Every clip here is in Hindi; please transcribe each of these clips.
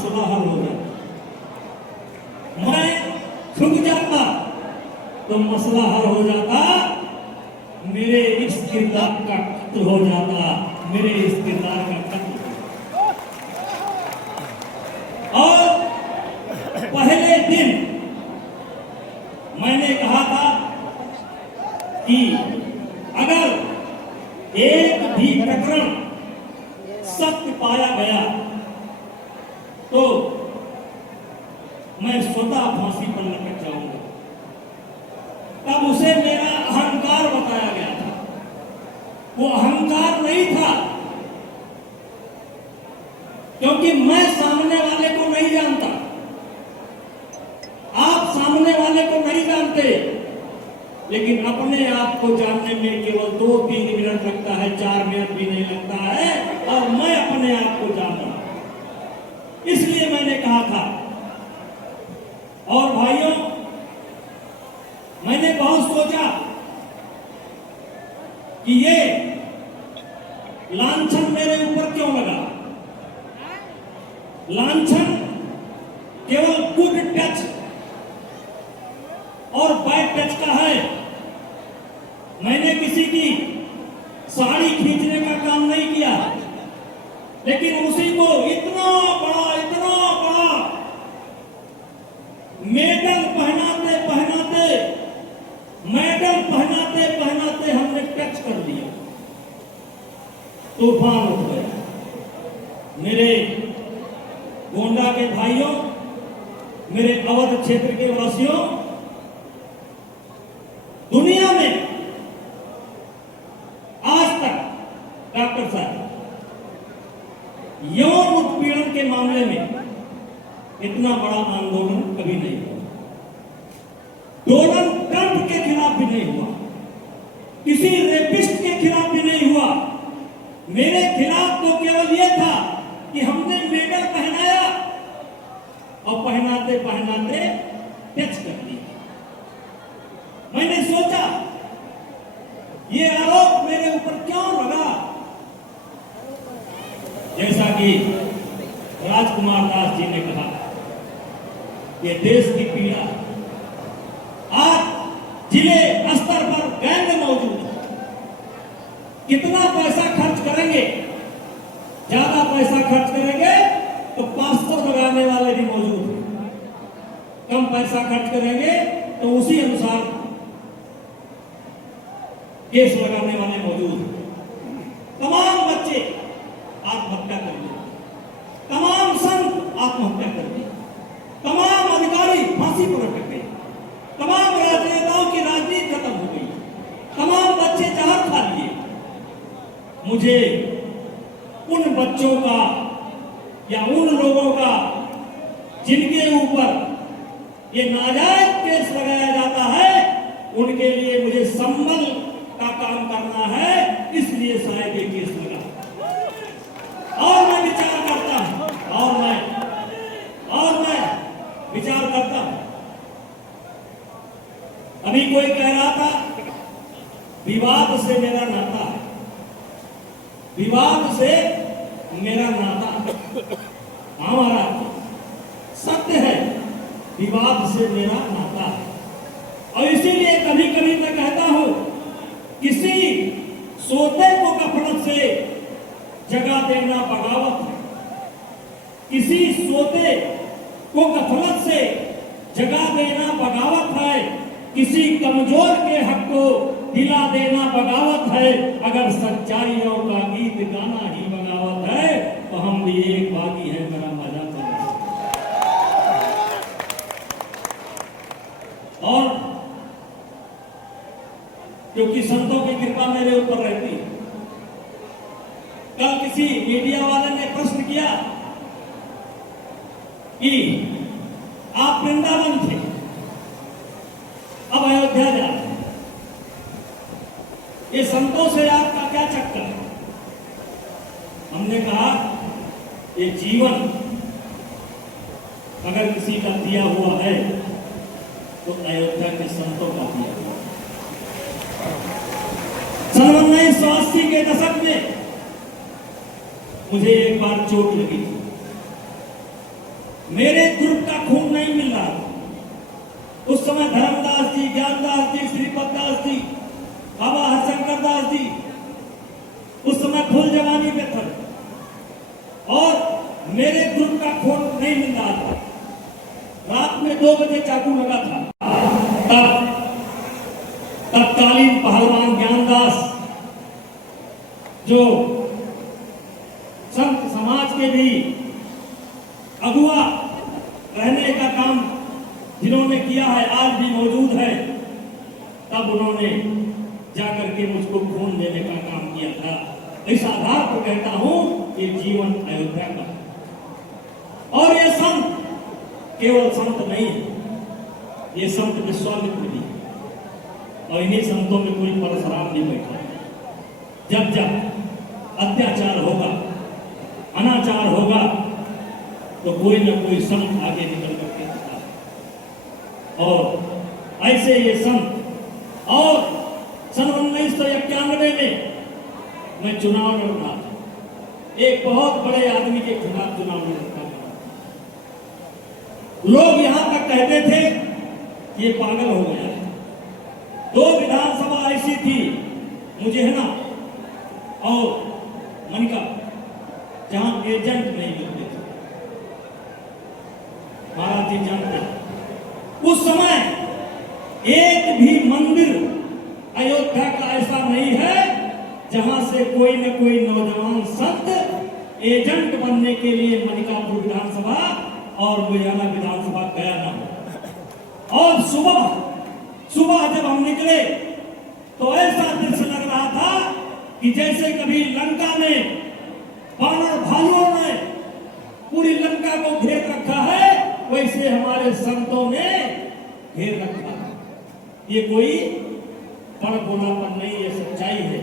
मसला हल हो जाता। मैं झुक जाता तो मसला हल हो जाता, मेरे इस किरदार का कत्ल हो जाता, मेरे इस किरदार का कत्ल। और पहले दिन मैंने कहा था कि अगर एक भी प्रकरण सत्य पाया गया तो मैं स्वतः फांसी पर लटक जाऊंगा। तब उसे मेरा अहंकार बताया गया था। वो अहंकार नहीं था, क्योंकि मैं सामने वाले को नहीं जानता, आप सामने वाले को नहीं जानते, लेकिन अपने आप को जानने में केवल 2-3 मिनट लगता है, 4 मिनट भी नहीं लगता है, और मैं अपने आप को जान रहा हूं। इसलिए मैंने कहा था। और भाइयों, मैंने बहुत सोचा कि ये लांछन मेरे ऊपर क्यों लगा। लांछन केवल गुड टच और बैड टच का है। मैंने किसी की साड़ी खींचने का काम नहीं किया, लेकिन उसी को इतना बड़ा मेडल पहनाते हमने टच कर दिया, तूफान उठ गया। मेरे गोंडा के भाइयों, मेरे अवध क्षेत्र के वासियों, दुनिया में आज तक डॉक्टर साहब यौन उत्पीड़न के मामले में इतना बड़ा आंदोलन कभी नहीं हुआ। डोनाल्ड ट्रंप के खिलाफ भी नहीं हुआ, किसी रेपिस्ट के खिलाफ भी नहीं हुआ। मेरे खिलाफ तो केवल यह था कि हमने मेडल पहनाया और पहनाते टच कर दिया। मैंने सोचा ये आरोप मेरे ऊपर क्यों लगा। जैसा कि राजकुमार दास जी ने कहा, ये देश की पीड़ा। आज जिले स्तर पर गैंग मौजूद है। कितना पैसा खर्च करेंगे, ज्यादा पैसा खर्च करेंगे तो 500 लगाने वाले भी मौजूद हैं। कम पैसा खर्च करेंगे तो उसी अनुसार केस लगाने वाले मौजूद हैं। तमाम बच्चे आत्महत्या कर लिए, तमाम संत आत्महत्या कर लिए, तमाम अधिकारी फांसी पर लटक गए, तमाम राजनेताओं की राजनीति खत्म हो गई, तमाम बच्चे जहर खा लिए। मुझे उन बच्चों का या उन लोगों का जिनके ऊपर ये नाजायज केस लगाया जाता है, उनके लिए मुझे संबल का काम करना है। इसलिए शायद ये केस लगा। और मैं विचार करता हूं, और मैं विचार करता हूं। अभी कोई कह रहा था विवाद से मेरा नाता है, विवाद से मेरा नाता। हमारा सत्य है, विवाद से मेरा नाता है। और इसीलिए कभी कभी मैं कहता हूं, किसी सोते को गफलत से जगा देना बगावत है। किसी सोते को गफलत से जगा देना बगावत है। किसी कमजोर के हक को दिला देना बगावत है। अगर सच्चाइयों का गीत गाना ही बगावत है तो हम भी एक बागी है, मेरा मजा कर। और क्योंकि संतों की कृपा मेरे ऊपर रहती है। कल किसी मीडिया वाले ने प्रश्न किया कि आप वृंदावन थे, अब अयोध्या जा रहे हैं, ये संतों से आपका क्या चक्कर है। हमने कहा ये जीवन अगर किसी का दिया हुआ है तो अयोध्या के संतों का दिया हुआ। सन 1980 के दशक में मुझे एक बार चोट लगी थी। मेरे ग्रुप का खून नहीं मिल रहा था। उस समय धर्मदास जी, ज्ञानदास जी, श्रीपद दास जी, बाबा हरशंकर दास जी उस समय फुल जवानी में थे और मेरे ग्रुप का खून नहीं मिल रहा था। रात में 2 बजे चाकू लगा था। तब तत्कालीन पहलवान ज्ञानदास जो संत समाज के भी अगुआ रहने का काम जिन्होंने किया है, आज भी मौजूद है, तब उन्होंने जाकर के मुझको खून देने का काम किया था। इस आधार पर कहता हूं कि जीवन अयोध्या का। और ये संत केवल संत नहीं है, ये संत विश्वामित्र भी है और इन्हीं संतों में कोई परशुराम भी बैठा है। जब जब अत्याचार होगा, अनाचार होगा, तो कोई न कोई संत आगे निकल करके आता है। और ऐसे ये संत, और सन 1991 में मैं चुनाव लड़ रहा था, एक बहुत बड़े आदमी के खिलाफ चुनाव लड़ता था। लोग यहां तक कहते थे कि ये पागल हो गया है। 2 विधानसभा ऐसी थी, मुझे है ना और मनिका, जहां एजेंट नहीं मिलते थे। महाराज जी जानते हैं उस समय एक भी मंदिर अयोध्या का ऐसा नहीं है जहां से कोई न कोई नौजवान संत एजेंट बनने के लिए मनिकापुर विधानसभा और मुरैना विधानसभा गया ना हो। और सुबह जब हम निकले तो ऐसा दृश्य लग रहा था कि जैसे कभी लंका में बानर भालुओं ने पूरी लंका को घेर रखा है, वैसे हमारे संतों ने घेर रखा है। ये कोई बड़बोलापन नहीं, ये सच्चाई है।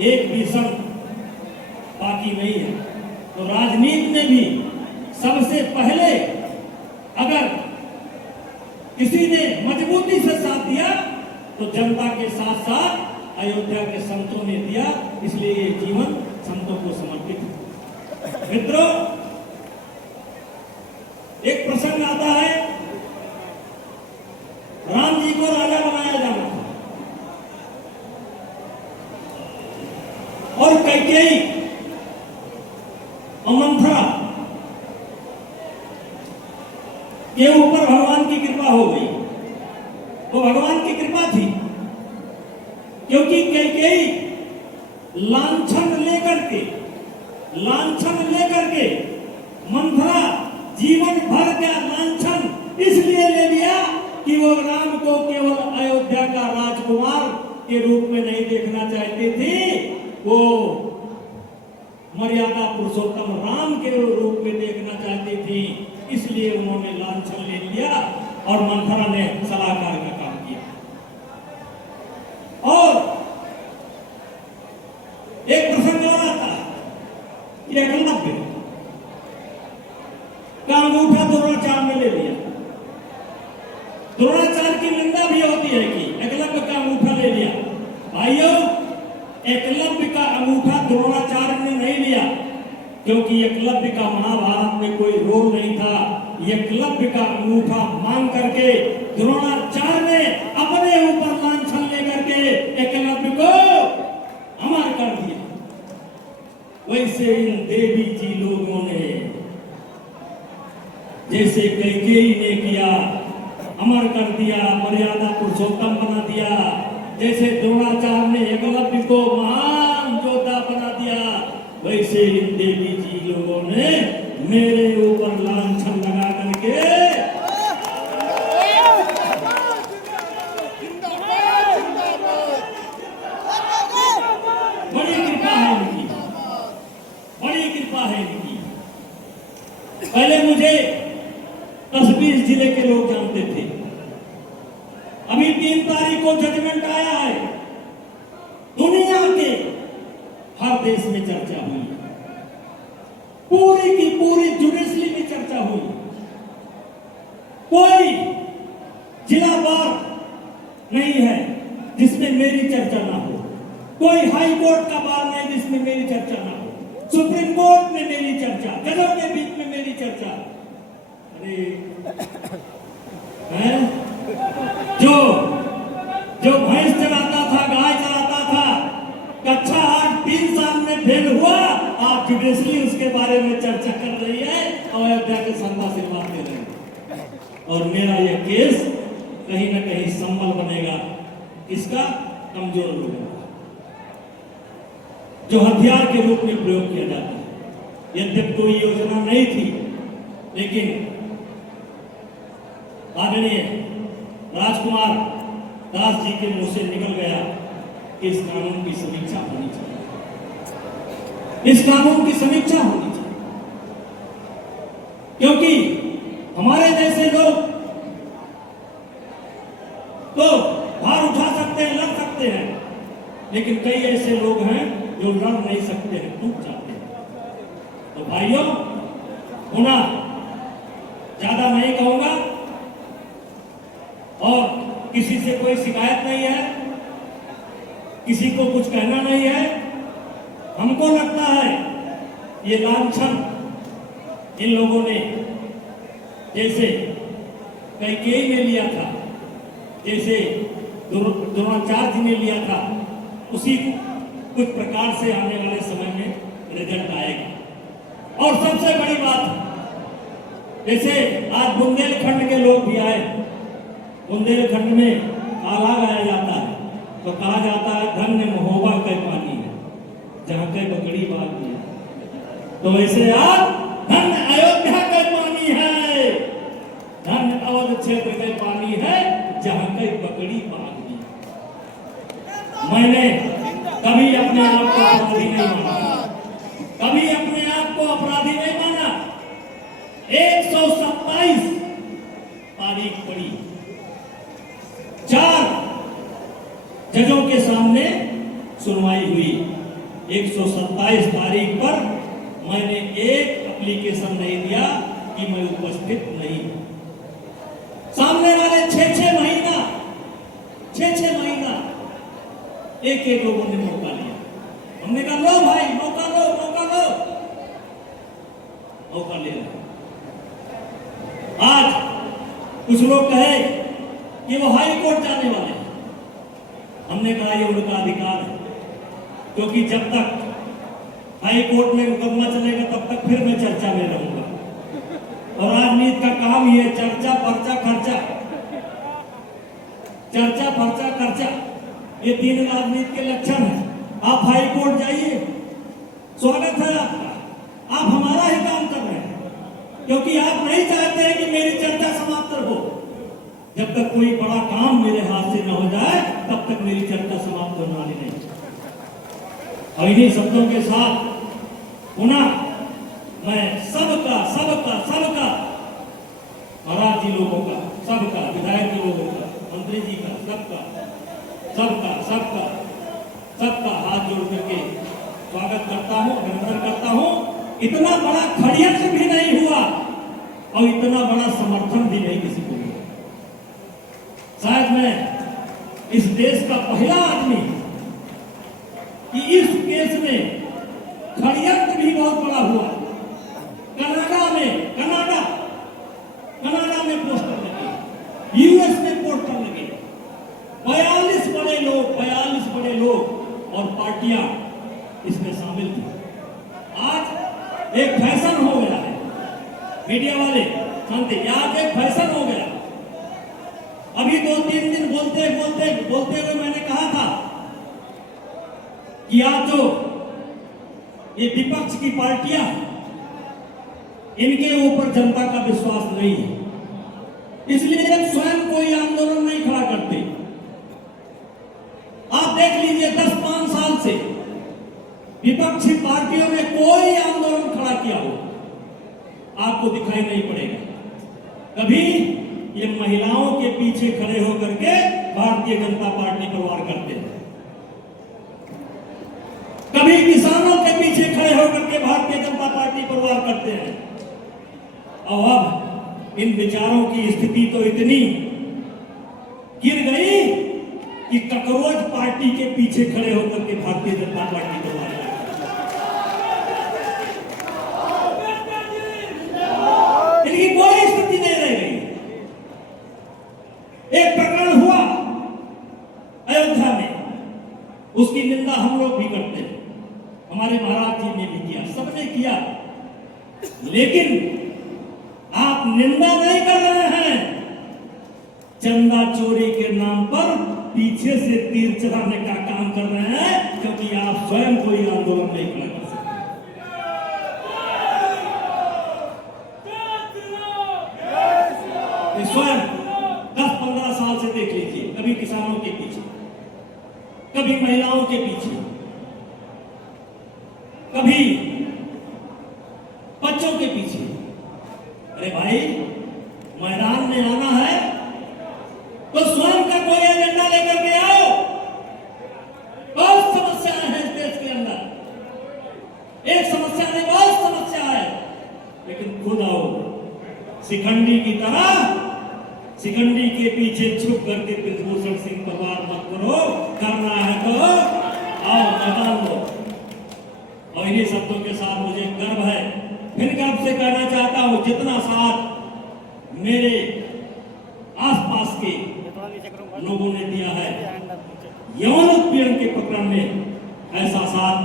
एक भी संत बाकी नहीं है। तो राजनीति में भी सबसे पहले अगर किसी ने मजबूती से साथ दिया तो जनता के साथ साथ अयोध्या के संतों ने दिया, इसलिए ये जीवन संतों को समर्पित है। मित्रों, एक प्रसंग आता है, राम जी को राजा बनाया जाना था और कैकेयी और मंथरा के ऊपर भगवान की कृपा हो गई। वो भगवान की कृपा थी क्योंकि कैकेयी लांछन लेकर के मंथरा जीवन भर का लांछन इसलिए ले लिया कि वो राम को केवल अयोध्या का राजकुमार के रूप में नहीं देखना चाहती थी, वो मर्यादा पुरुषोत्तम राम के रूप में देखना चाहती थी। इसलिए उन्होंने लांछन ले लिया और मंथरा ने सलाहकार का काम किया। और एक प्रसंग और आता है, एकलव्य का अंगूठा द्रोणाचार्य ने ले लिया। द्रोणाचार्य की निंदा भी होती है कि एकलव्य का अंगूठा ले लिया। भाइयों, एकलव्य का अंगूठा द्रोणाचार्य ने नहीं लिया क्योंकि एकलव्य का महाभारत में कोई रोल नहीं था। एकलव्य का अंगूठा मांग करके द्रोणाचार्य ने अपने ऊपर लांछन लेकर के एकलव्य को अमर कर दिया। वैसे इन देवी जी लोगों ने जैसे कैकेयी ने किया, अमर कर दिया, मर्यादा पुरुषोत्तम बना दिया। जैसे द्रोणाचार्य ने एकलव्य को महान योद्धा बना दिया, वैसे इन देवी जी लोगों ने मेरे ऊपर लांछन लगा करके बड़ी कृपा है इनकी, बड़ी कृपा है इनकी। पहले मुझे 10-20 जिले के लोग जानते थे। अभी 3 तारीख को जजमेंट आया है, दुनिया के हर देश में चर्चा हुई, पूरी की पूरी जुडिशरी में चर्चा हुई। कोई जिला वार नहीं है जिसमें मेरी चर्चा ना हो, कोई हाई कोर्ट का बार नहीं जिसमें मेरी चर्चा ना हो, सुप्रीम कोर्ट में मेरी चर्चा, जजों के बीच में मेरी चर्चा। अरे हैं? जो जो भैंस चलाता था, गाय चलाता था, कक्षा 8 3 साल में फेल हुआ, आप जुडिशली उसके बारे में चर्चा कर रही है और अयोध्या के संता से बात दे रहे हैं। और मेरा यह केस कहीं ना कहीं संबल बनेगा इसका, कमजोर लोगों का, जो हथियार के रूप में प्रयोग किया जाता है। यद्यपि कोई योजना नहीं थी, लेकिन आदरणीय राजकुमार दास जी के मुंह से निकल गया कि इस कानून की समीक्षा होनी चाहिए, इस कानून की समीक्षा होनी चाहिए, क्योंकि हमारे जैसे लोग तो भार उठा सकते हैं, लड़ सकते हैं, लेकिन कई ऐसे लोग हैं जो लड़ नहीं सकते हैं, टूट जाते हैं। तो भाइयों, होना ज्यादा नहीं कहूंगा, और किसी से कोई शिकायत नहीं है, किसी को कुछ कहना नहीं है। हमको लगता है ये लांछन इन लोगों ने जैसे कैकेयी ने लिया था, जैसे द्रोणाचार्य जी ने लिया था, उसी कुछ प्रकार से आने वाले समय में रिजल्ट आएगा। और सबसे बड़ी बात, जैसे आज बुंदेलखंड के लोग भी आए, बुंदेलखंड में आला गाया जाता है तो कहा जाता है धन्य महोबा के पानी है जहां के बकरी बागी है। तो वैसे आज धन्य अयोध्या के पानी है, धन्य अवध क्षेत्र के पानी है जहां के बकरी बागी है। मैंने कभी अपने आप को अपराधी नहीं माना, कभी अपने आप को अपराधी नहीं माना। 127 तारीख पड़ी, 4 जजों के सामने सुनवाई हुई। 127 तारीख पर मैंने एक एप्लीकेशन नहीं दिया कि मैं उपस्थित नहीं हूं। सामने वाले 6-6 महीना एक लोगों ने मौका लिया। हमने कहा लो भाई, मौका लो, मौका ले लो। आज कुछ लोग कहे कि वो हाई कोर्ट जाने वाले हैं। हमने कहा ये उनका अधिकार है, क्योंकि जब तक हाई कोर्ट में मुकदमा चलेगा तब तक फिर मैं चर्चा में रहूंगा। और राजनीति का काम ही है चर्चा, पर्चा, खर्चा, चर्चा, पर्चा, खर्चा, ये 3 राजनीति के लक्षण है। आप हाई कोर्ट जाइए, स्वागत है आपका, आप हमारा ही काम कर रहे हैं, क्योंकि आप नहीं चाहते हैं कि मेरी चर्चा समाप्त हो। जब तक कोई बड़ा काम मेरे हाथ से न हो जाए तब तक मेरी चर्चा समाप्त होने वाली नहीं। और इन्हीं शब्दों के साथ पुनः मैं सबका महाराज जी लोगों का, सबका, विधायक जी लोगों का, मंत्री जी का, सबका हाथ जोड़ करके स्वागत करता हूं, अभिनंदन करता हूं। इतना बड़ा षड्यंत्र भी नहीं हुआ और इतना बड़ा समर्थन भी नहीं किसी को मिला। शायद मैं इस देश का पहला आदमी कि इस केस में षड्यंत्र भी बहुत बड़ा हुआ। कनाडा में पोस्टर लगे, यूएस में पोस्टर लगे, 42 बड़े लोग और पार्टियां इसमें शामिल थी। आज एक फैशन हो गया है, मीडिया वाले जानते, आज एक फैशन हो गया। अभी 2-3 दिन बोलते हुए मैंने कहा था कि आज जो ये विपक्ष की पार्टियां, इनके ऊपर जनता का विश्वास नहीं है, इसलिए स्वयं कोई आंदोलन नहीं खड़ा करते। आप देख लीजिए 10-5 साल से विपक्षी पार्टियों ने कोई आंदोलन खड़ा किया हो आपको दिखाई नहीं पड़ेगा। कभी ये महिलाओं के पीछे खड़े होकर के भारतीय जनता पार्टी पर वार करते हैं, कभी किसानों के पीछे खड़े होकर के भारतीय जनता पार्टी पर वार करते हैं। और अब इन विचारों की स्थिति तो इतनी गिर गई कि ककरोच पार्टी के पीछे खड़े होकर के भारतीय जनता पार्टी पर वार करते हैं। इनकी कोई स्थिति उसकी निंदा हम लोग भी करते हैं, हमारे महाराज जी ने भी किया, सबने किया। लेकिन आप निंदा नहीं कर रहे हैं, चंदा चोरी के नाम पर पीछे से तीर चलाने का काम कर रहे हैं, क्योंकि आप स्वयं कोई आंदोलन नहीं कर सकते। स्वयं 10-15 साल से देख लीजिए, कभी किसानों के पीछे, कभी महिलाओं के पीछे, कभी बच्चों के पीछे। अरे भाई, मैदान में आना है तो स्वयं का कोई एजेंडा लेकर के आओ। बहुत समस्याएं हैं इस देश के अंदर, एक समस्या नहीं बहुत समस्या है, लेकिन खुद आओ। शिखंडी की तरह शिखंडी के पीछे छुप करके ब्रजभूषण सिंह पर बात मत करो, करना है तो आओ मैदान लो। और इन्हीं शब्दों के साथ मुझे गर्व है, फिर गर्व से कहना चाहता हूं, जितना साथ मेरे आसपास के लोगों ने दिया है यौन उत्पीड़न के प्रकरण में, ऐसा साथ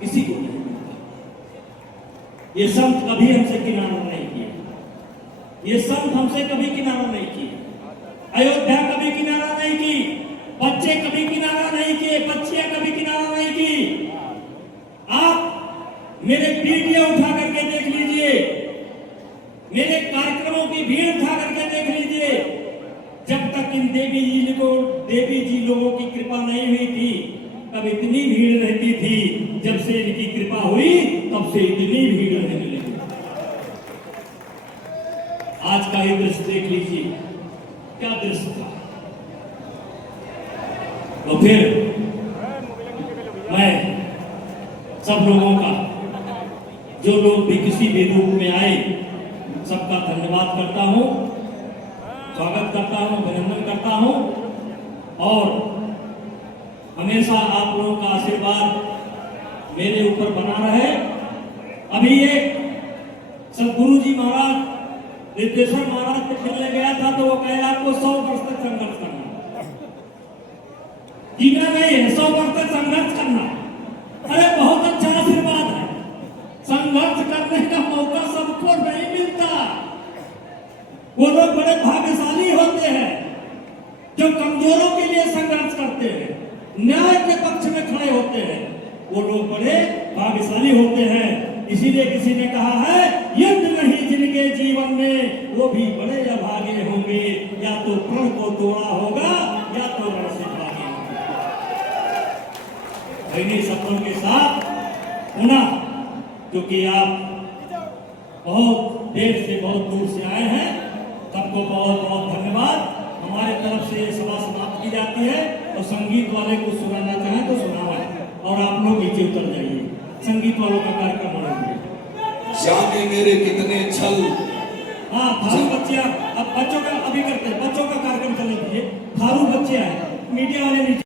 किसी को नहीं मिलता। ये संत कभी हमसे किनारा नहीं किया, ये संत हमसे कभी किनारा नहीं किया, अयोध्या कभी किनारा नहीं की, बच्चे कभी किनारा नहीं किए, बच्चियां कभी किनारा नहीं की। आप मेरे वीडियो उठा करके देख लीजिए, मेरे कार्यक्रमों की भीड़ उठा करके देख लीजिए। जब तक इन देवी जी लोगों की कृपा नहीं हुई थी, तब इतनी भीड़ रहती थी, जब से इनकी कृपा हुई तब से इतनी भीड़ रहने लगी। आज का ये दृश्य देख लीजिए, क्या दृश्य था। तो फिर मैं सब लोगों का, जो लोग भी किसी भी रूप में आए, सबका धन्यवाद करता हूं, स्वागत करता हूं, अभिनंदन करता हूं। और हमेशा आप लोगों का आशीर्वाद मेरे ऊपर बना रहे। अभी एक सदगुरु जी महाराज रिद्धेश्वर महाराज से मिलने गया था, तो वो कहे आपको 100 वर्ष तक संघर्ष करना, जीना नहीं है, 100 वर्ष तक संघर्ष करना। अरे बहुत अच्छा आशीर्वाद है, संघर्ष करने का मौका सबको नहीं मिलता। वो लोग बड़े भाग्यशाली होते हैं जो कमजोरों के लिए संघर्ष करते हैं, न्याय के पक्ष में खड़े होते हैं, वो लोग बड़े भाग्यशाली होते हैं। इसीलिए किसी ने कहा है, युद्ध नहीं जिनके जीवन में वो भी बड़े अभागे होंगे, या तो प्रण को तोड़ा होगा या तो रण से भागे होंगे। इन्हीं शब्दों के साथ पुनः, क्योंकि आप बहुत देर से बहुत दूर से आए हैं, सबको बहुत बहुत धन्यवाद। हमारे तरफ से ये सभा समाप्त की जाती है, और संगीत वाले को सुनाना चाहें तो सुनाएं, और आप लोग नीचे उतर जाइए, संगीत वालों का कार्यक्रम होना चाहिए। जाने मेरे कितने छल। हाँ, थारू बच्चियां, अब बच्चों का अभी करते हैं, बच्चों का कार्यक्रम चलने दीजिए। थारू बच्चे आए, मीडिया वाले नीचे